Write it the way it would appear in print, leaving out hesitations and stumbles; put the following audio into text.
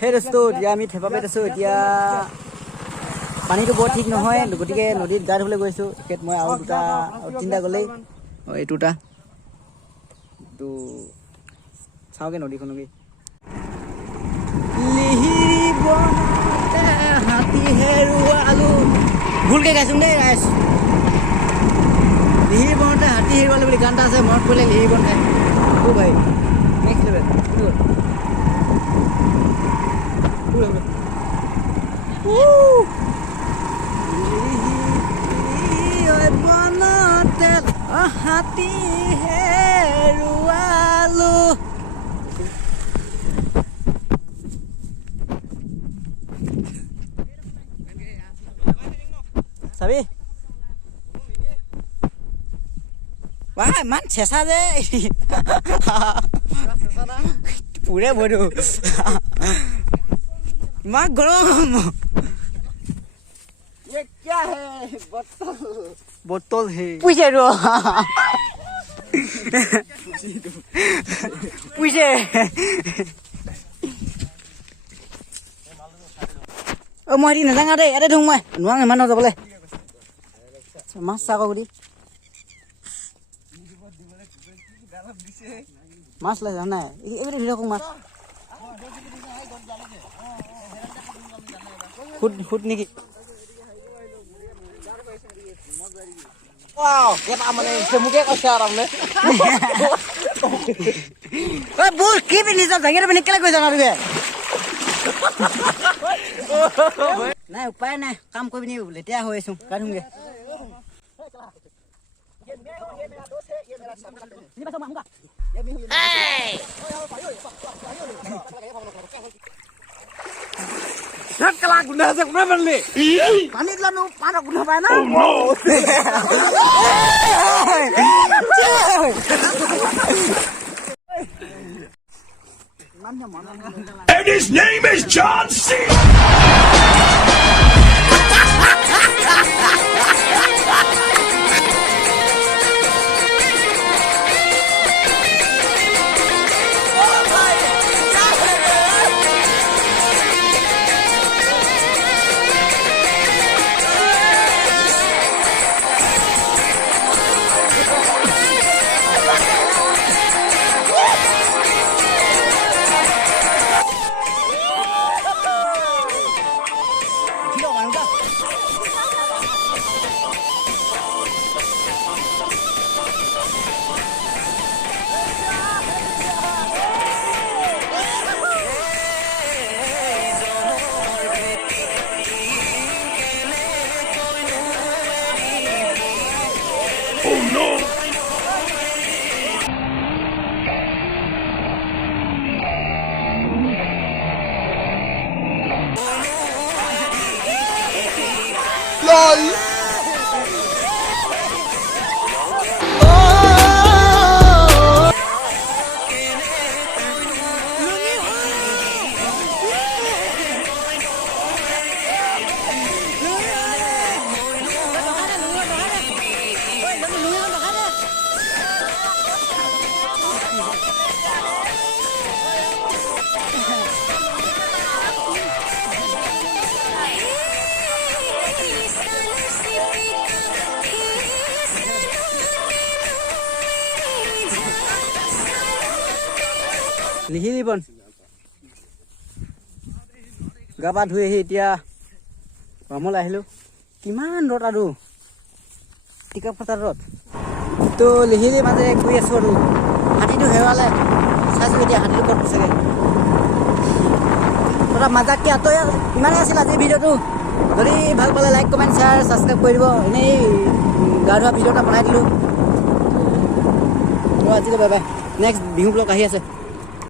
সেই দোস্তো এতিয়া আমি থেপাপেত আছো। এতিয়া পানীটো বৰ ঠিক নহয়, গতিকে নদীত গা ধুবলৈ গৈছোঁ। তেখেত মই আৰু তিনিটা গ'লেই এইটো এটা তো চাওঁগে নদীখনকে। লিহিৰি বনতে হাতী হেৰুৱালো, ভুলকে গাইছোং দেই ৰাইজ। লিহিৰি বনতে হাতী হেৰুৱালো বুলি গান এটা আছে, মনত পৰিলে লিহিৰি বন গাই। অ' ভাই নেক্সট লেভেল। বনতে হাতী হেৰুৱালো। চাবি ইমান চেঁচা যে পুৰে বৈতো ইমান গৰম। বটল হে পুইছে ৰ পুইছে। অ' মই এদিন নাযাওঁ দেই, ইয়াতে ধুম মই নোৱাৰো ইমান যাবলৈ। মাছ চাক বুলি মাছ ওলাইছে নাই এইবিলাক ধৰি থাকোঁ মাছ। সুত নেকি? মোকে কৈছে আৰু বল কি পিন্ধিছ জাঙিয়াৰ পিন্ধি কেলে কৈছা তুমি? নাই উপায় নাই, কাম কৰি পিনি লেতেৰা হৈ আছো, গা ধুমগে। পানীত লানো পানী গোন্ধ পায় না। And his name is John C. Oh no! LOL! লিহিৰি বন গা পা ধুই আহি এতিয়া ৰুমলৈ আহিলোঁ। কিমান ৰ'দ আৰু টিকা ফটা ৰ'দ। তো লিহিৰিৰ মাজে গৈ আছোঁ আৰু হাতীটো হেৰুৱালে। চাইছোঁ এতিয়া হাতীটো ক'ত গৈছেগৈ। তথা মাজাককৈ আঁতৰি ইমানেই আছিল আজিৰ ভিডিঅ'টো। যদি ভাল পালে লাইক কমেণ্ট শ্বেয়াৰ ছাবস্ক্ৰাইব কৰি দিব। এনেই গা ধোৱা ভিডিঅ' এটা বনাই দিলোঁ। তো আজিলৈ bye bye, next Bihu blog আহি আছে।